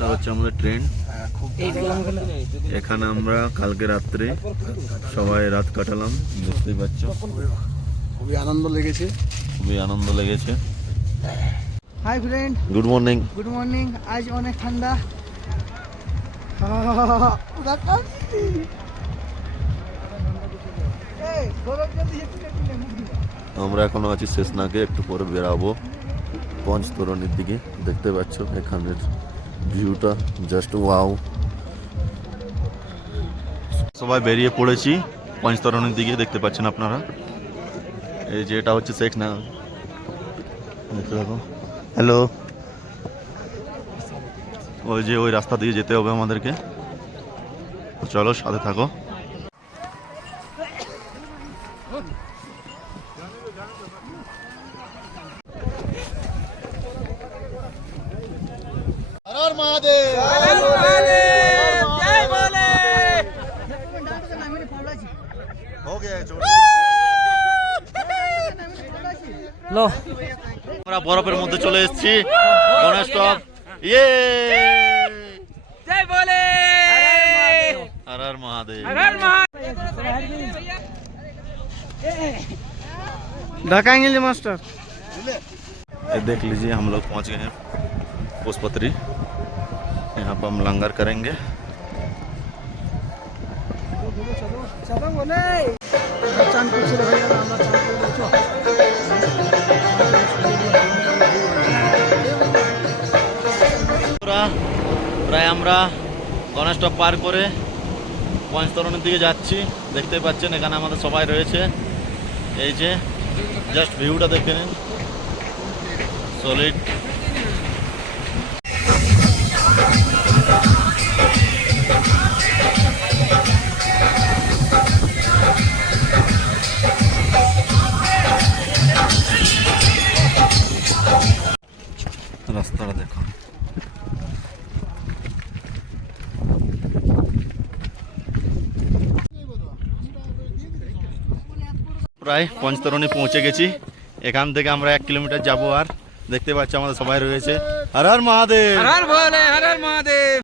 এটা হচ্ছে আমাদের ট্রেন। এখানে আমরা কালকে রাত্রে সবাই রাত কাটালাম, দেখতেই পাচ্ছ। খুবই আনন্দ লেগেছে। Hi friend, good morning. Good morning. আজ অনেক ঠান্ডা। আমরা এখনো আছি শেষনাগে, একটু পরে বেরাবো পঞ্চতরণীর দিকে। দেখতে পাচ্ছ এখানের ভিউটা জাস্ট ওয়াও। সবাই বেরিয়ে পড়েছি পঞ্চতরণীর দিকে, দেখতে পাচ্ছেন আপনারা। এই যে এটা হচ্ছে শেখ না, দেখতে পাবো। হ্যালো, ওই যে ওই রাস্তা দিয়ে যেতে হবে আমাদেরকে। চলো সাথে থাকো। হর মহাদেব, জয় বলে। हो गया है লো, আমরা বরফের মধ্যে চলে এসেছি। গণেশ টপ, ইয়ে জয় বলে। हर हर महादेव। ढका इंग्लिश मास्टर। ये देख लीजिए हम लोग पहुंच गए हैं पुष्पत्री। यहाँ पर हम लंगर करेंगे। चलो बोले चांद कुछ भैया আমরা চান করে বলছো। প্রায় আমরা গণেশ টপ পার করে পঞ্চতরণের দিকে যাচ্ছি। দেখতে পাচ্ছেন এখানে আমাদের সবাই রয়েছে। এই যে জাস্ট ভিউটা দেখে নিন, সলিড। রাস্তাটা দেখো। প্রায় পঞ্চতরণী পৌঁছে গেছি। এখান থেকে আমরা 1 কিলোমিটার যাবো। আর দেখতে পাচ্ছি আমাদের সবাই রয়েছে। হর হর মহাদেব। হর হর ভোলে, হর হর মহাদেব।